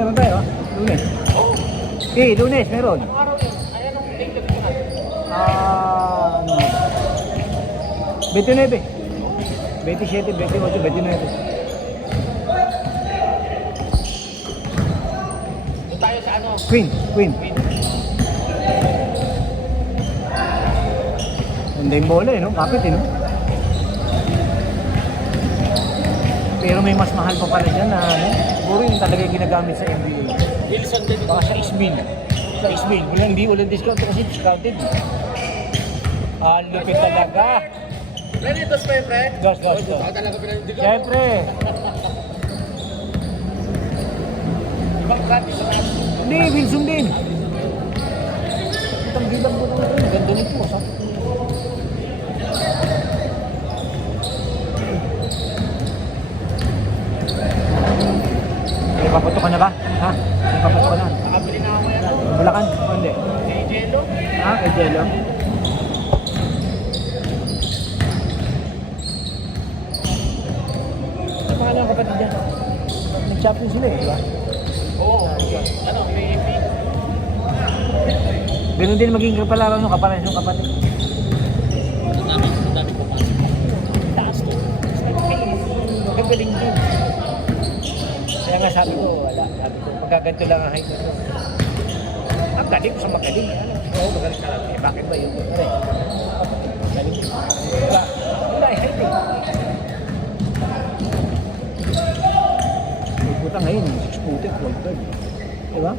meron tayo. Lunes. Lunes, meron. Anong araw yun? Ayan ang date of yun. Ano? 29. 27, 28, 29. Doon tayo sa ano? Queen. Ganda yung bola no? Kapit no? Pero may mas mahal pa pala dyan na ano? Siguro yung talaga yung ginagamit sa NBA. Wilson din. Baka sa Isbil. Hindi walang discount kasi discounted. Lupit talaga. Ready to spray, friend? Gas. Ako talaga pinandigan. Siyempre. Ibang brand ito. Hindi, Wilson din. Itang bilang mo naman. Ganda nito. Ipapatok ka na ba? Ha? Ipapatok ka na? Nakabili na ako yan. Bulacan? O hindi? Kay Jello. Ha? Kay Jello? Ano pangalan ang kapatid dyan? Nag-champion sila di ba? Oo. Ano, PAP. Ganun din maging kapalaran ng kapares ng kapatid. Ang dami ko pa. Taas ko. Magagaling din. Kaya nga sabi ko, wala. Sabi ko, magaganto lang ang height nito. Ang galing ko sa magaling. Oo, magaling ka lang. Bakit ba yun? Galing ko. Wala, height eh. May puta ngayon, 6 putik, 12 guard. Diba?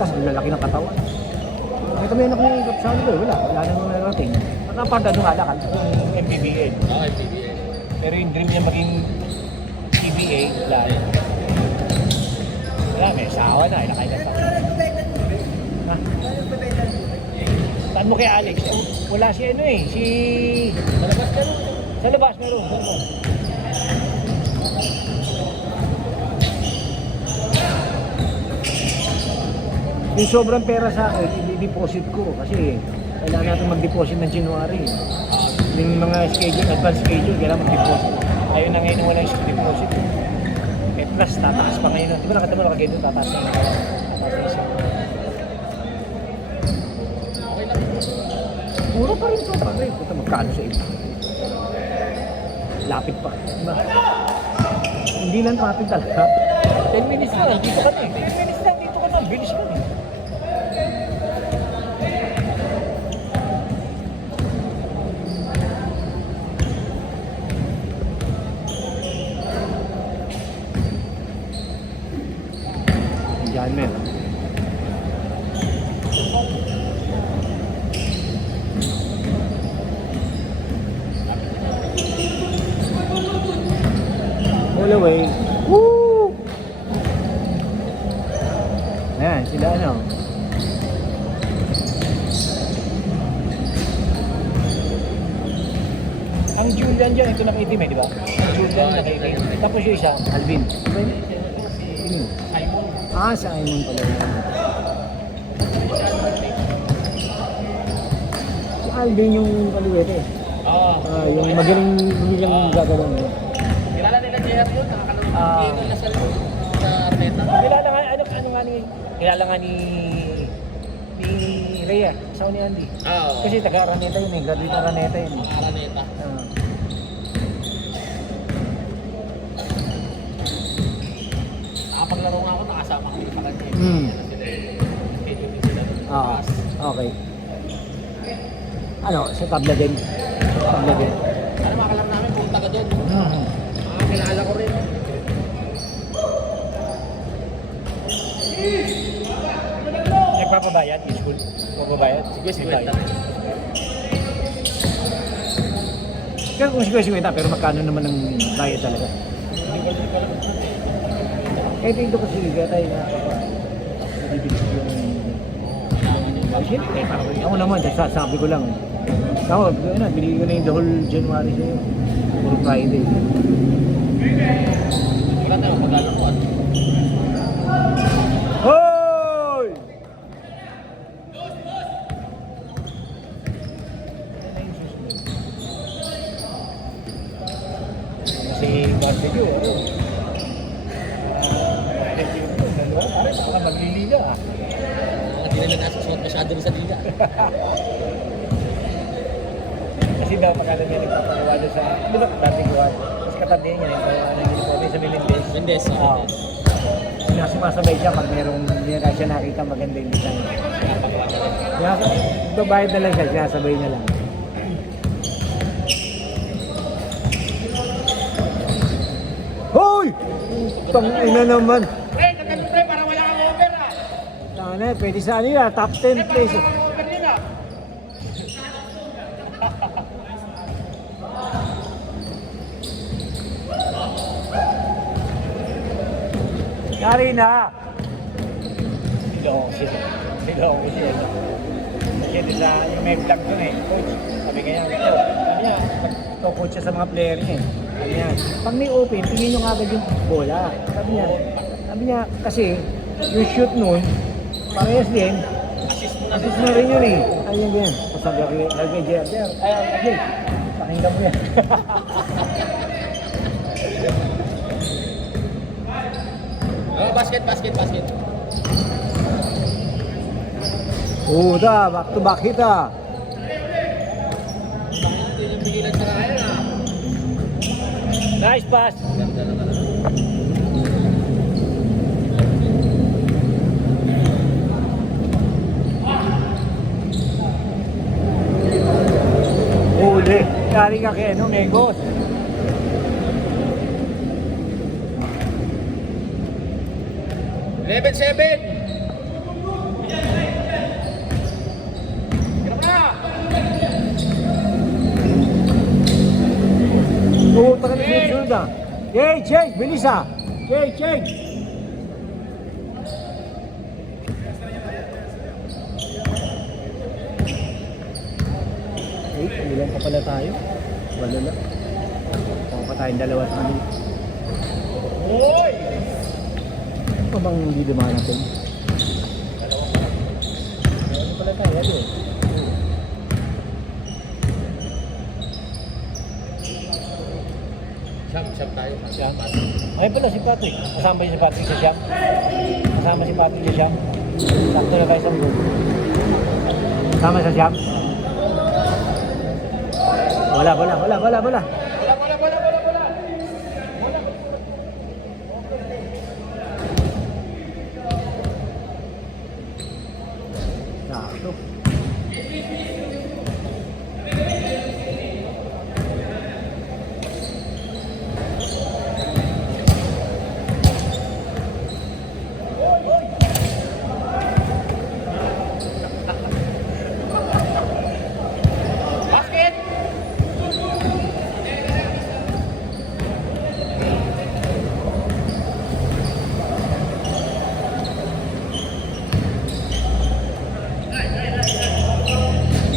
Tapos lalaki ng katawan. May kami anak ni Kapsali ko, wala nang narating. Nakapagda nung alakal, yung MPBA. Oo, PBA. Pero yung dream niya maging PBA, wala rin. Wala, may asawa na, ilakay na pa. Ha? Saan mo kay Alex? Wala si ano eh, si... Sa labas meron. Yung sobrang pera sa akin, i-deposit ko kasi kailangan natin mag-deposit ng January. Yung mga schedule, advance schedule, kailangan mag-deposit. Ayun na ngayon wala yung deposit. Eh plus, tataas pa ngayon. Di ba nakita mo nakagay doon, tataas na ngayon. Tataas na isa. Puro pa rin ito. Puta, magkano sa iba? Lapit pa. Diba? Hindi lang traffic talaga. 10 minutes na, dito ka na eh. 10 minutes na, dito ka na. Bilis mo eh. Diyan men. All away. Woo! Ayan, sila ano. Ang Julian dyan, ito nakaitim eh, di ba? Ang Julian nakaitim. Tapos yung isa, Alvin. Diba yun? Simon. Simon pala yun. Si Alvin yung kaliwete. Oo. Yung magaling bilang gagawa mo. Kilala nila JR yun, nakakalungkot. Dito na sa Arneta. Kilala nga ni Rhea, asawa ni Andy. Oo. Kasi taga Araneta yun eh, graduate ng Araneta yun eh. Arneta. Nakapaglaro nga ako, nakasama kami sa kanya. Schedule din sila. Okay. Ano, sa tabla din. Tabla din. Ano makalam namin kung taga doon. Kilala ko rin. Nagpapabayad, school? Papabayad? Sige, sige. Kaya kung sige, pero magkano naman ang bayad talaga? Eh, dito kasi kaya tayo na nabibigis yung... Siyempre, ako naman, sabi ko lang. Ako, bili ko na yung the whole January sa'yo. Puro Friday. Wala tayo, maglalaro. Hoy! Si Barbecue, ano? sila nagkasusuot masyado rin sa liga. Kasi daw pagkala niya nagpapagawa doon sa, di ba dati ko, mas katabi niya, nagpapagawa ng uniforme sa Melendez. Mendes, Oo. Kaya sumasabay siya pag merong hindi na siya nakita maganda yung design. Kaya babayad na lang siya, sinasabay niya lang. Hoy! Tangina naman. Pre, katabi pre, para wala kang over ah. Sana, pwede sa ano yan, top 10 place. Over yun ah. Yari na! Niloko siya. Niloko siya. Kasi doon sa yung may vlog doon eh, coach. Sabi kanya, sabi niya, coach siya sa mga player niya eh. Sabi niya, pag may open, tingin nyo agad yung bola. Sabi niya, kasi yung shoot nun, parehas din, assist na rin yun eh. Ayun ganyan. Sabi ako, lagay Jer, okay, pakinggan mo yan. Oh, basket. Back to back hit ah. Ito yung pigilan sa kaya ah. Nice pass. Ganda naman. Huli. Yari ka kay ano, Megos. Level 7. Puta ka na sunod ah. Change, bilis ah. Change. Ilan pa pala tayo? Wala na. Ako pa tayong dalawa sa kanila. Hoy! Ano pa bang hindi dumaan natin? Ano pala tayo? Ano eh? Siyam tayo. Siyam. Ay pala si Patrick. Kasama si Patrick sa Siyam. Kasama si Patrick sa Siyam. Sakto na tayo sa buong. Kasama sa Siyam. Wala. Bola. Sakto. Basket!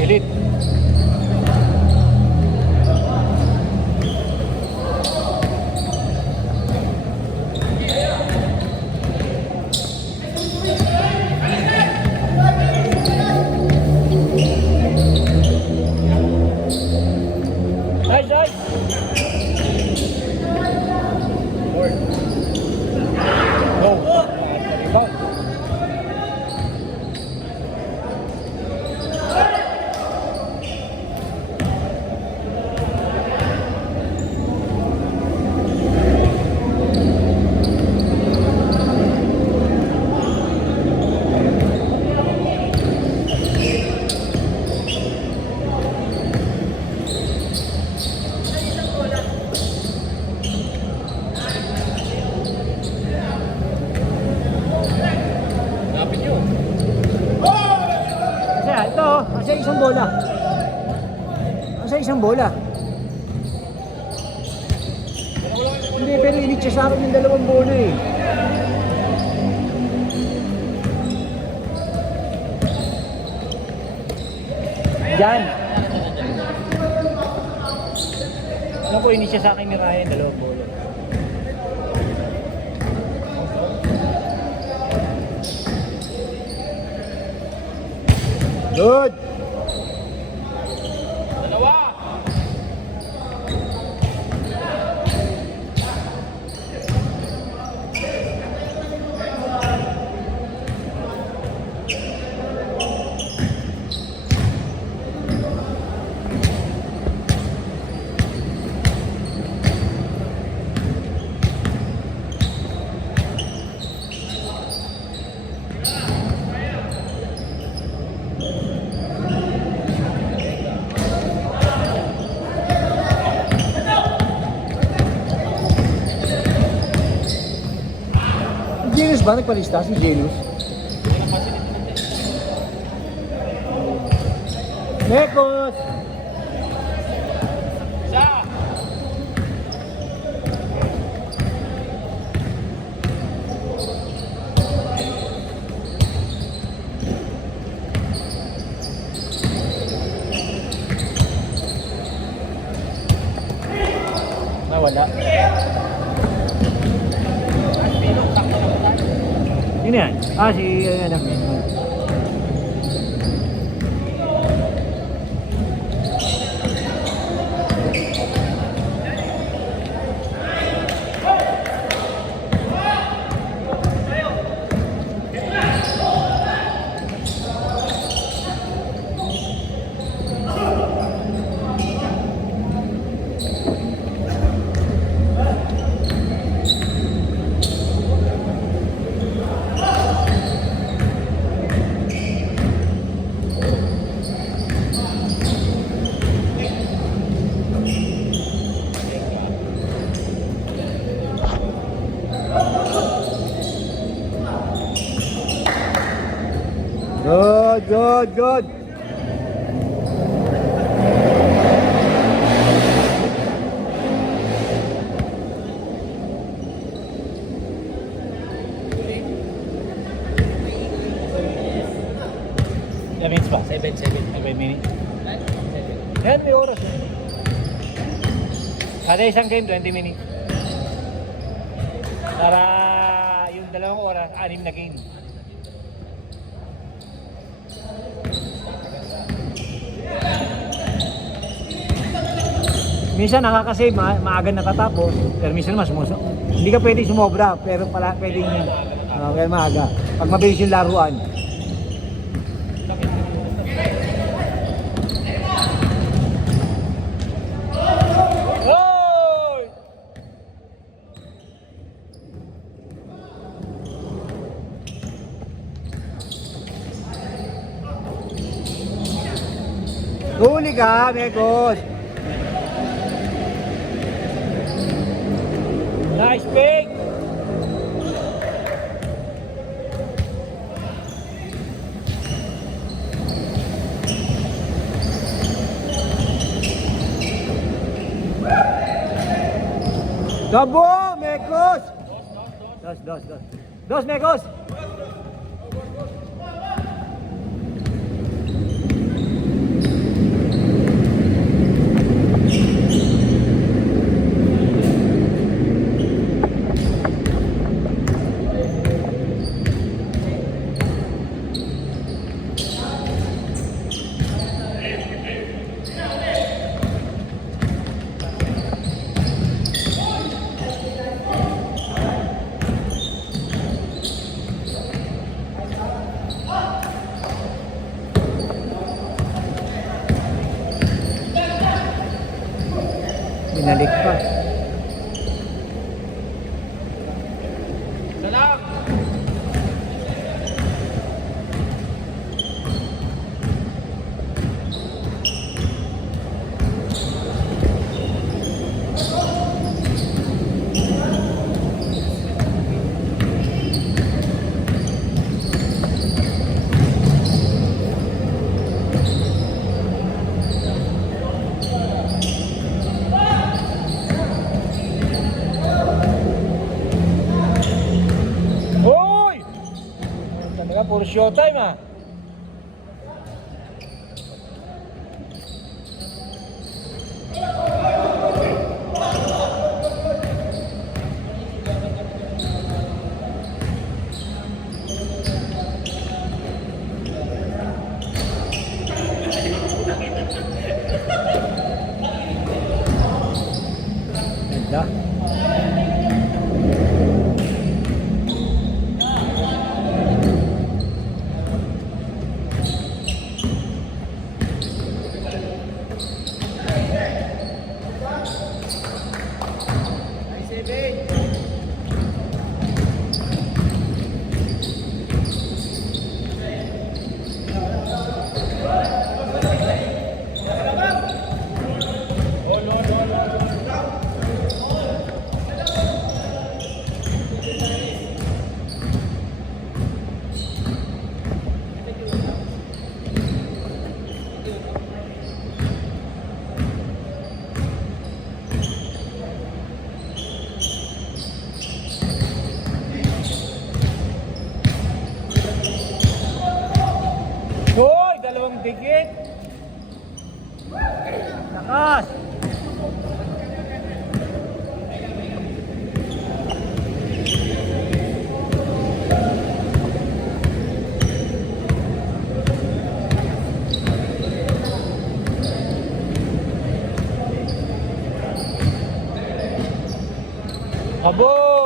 Elite. Nice. Go. Rebound. Lapit nyo. Kasi ito, kasi isang bola. Kasi isang bola. Hindi, pero init siya sa akin yung dalawang bola eh. Diyan. Alam ko, init siya sa akin ni Ryan, dalawang bola. Good! Dalawa. ba nagpalista si Genius? Mekos! Sa! Nawala. Yun yan. Si ano. Good, good, good. Ilang minutes ba? 7 minutes. Yan, may oras. Kada isang game, 20 minutes. Para yung dalawang oras, 6 na game. Minsan nakakasave, maaga natatapos, pero minsan mas hindi ka pwede sumobra, pero pala pwedeng kaya maaga. Pag mabilis yung laruan. Oy! Huli ka, Mekos! Nice pick! Dabo, Mekos! Dos, Mekos! Binalik pa. Salam! Puro showtime ah. Ganda. pikit. Lakas. Kabog!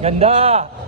Ganda!